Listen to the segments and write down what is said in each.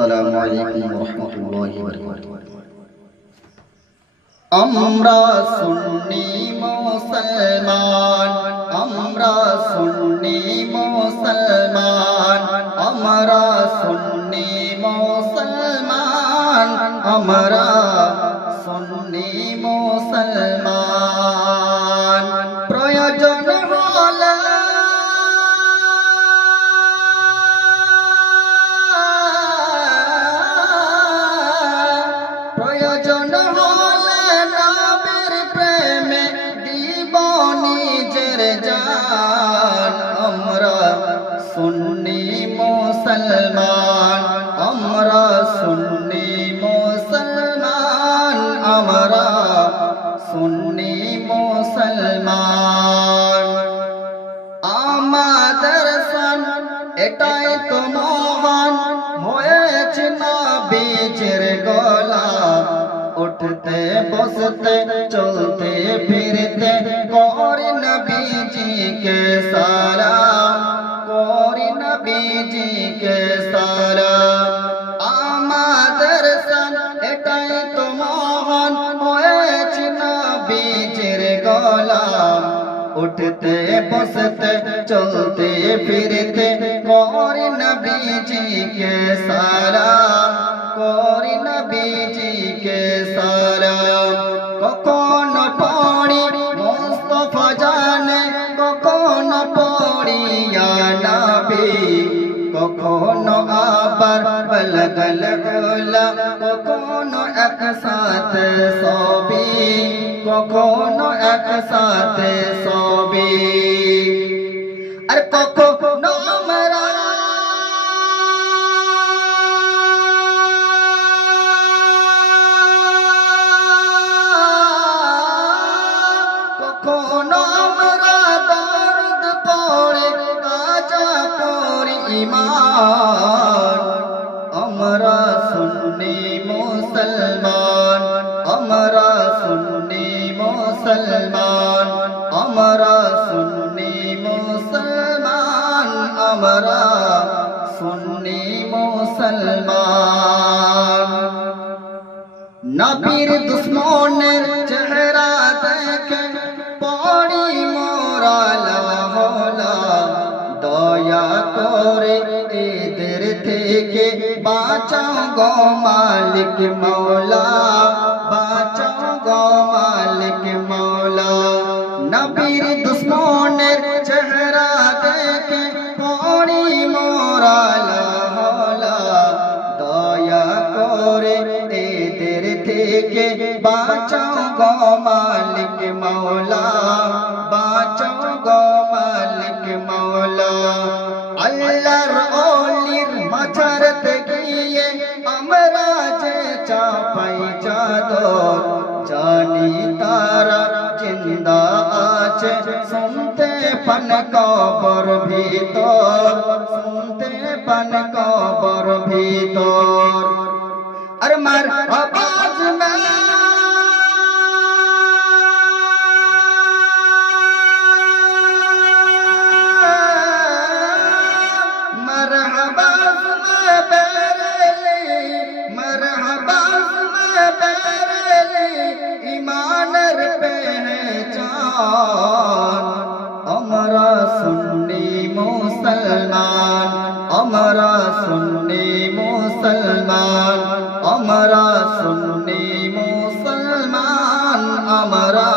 আলাইকুম ওয়া রাহমাতুল্লাহি ওয়া বারাকাতুহু আমরা সুন্নি মুসলমান, আমরা সুন্নি মুসলমান, আমরা সুন্নি মুসলমান, আমরা সুন্নি মুসলমান। প্রয়োজন প্রয়োজন হলে নবীর প্রেমে দিব নিজের জান। আমরা সুন্নি মুসলমান আমরা সুন্নি মুসলমান আমরা সুন্নি মুসলমান। আমাদের সন, এটাই তো মহান, হয়েছে না বীজের গলা বসতে চলতে ফিরতে করি নবীজিকে সালাম, করি নবীজিকে সালাম। আমাদের সন, এটাই তো মহান, হয়েছে না বীজের গলাম। উঠতে, বসতে, চলতে, ফিরতে করি নবীজিকে সালাম, করি নবীজিকে কখনো আবার বলগল গোলা কখনো একসাথে সবি কখনো একসাথে সবি আর কখনো আমরা কখনো আমরা দর্দ আমরা সুন্নি মুসলমান আমরা সুন্নি মুসলমান আমরা সুন্নি মুসলমান আমরা সুন্নি মুসলমান নবীর দুশ্মনের বাঁচাও গো মালিক মৌলা বাঁচাও গো মালিক মৌলা নবীর দুশ্মনের চেহারা দেখে পড়ি মোরা লাহলা। দয়া করে এদের থেকে বাঁচাও গো মালিক মৌলা তারা জিন্দা আছে শুনতে পান কবর ভিতর শুনতে পান কবর ভিতর আর মার আবাজ না مرحبا بك মুসলমান আমরা সুন্নি মুসলমান আমরা সুন্নি মুসলমান আমরা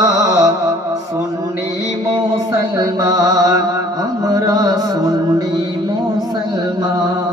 সুন্নি মুসলমান আমরা সুন্নি মুসলমান।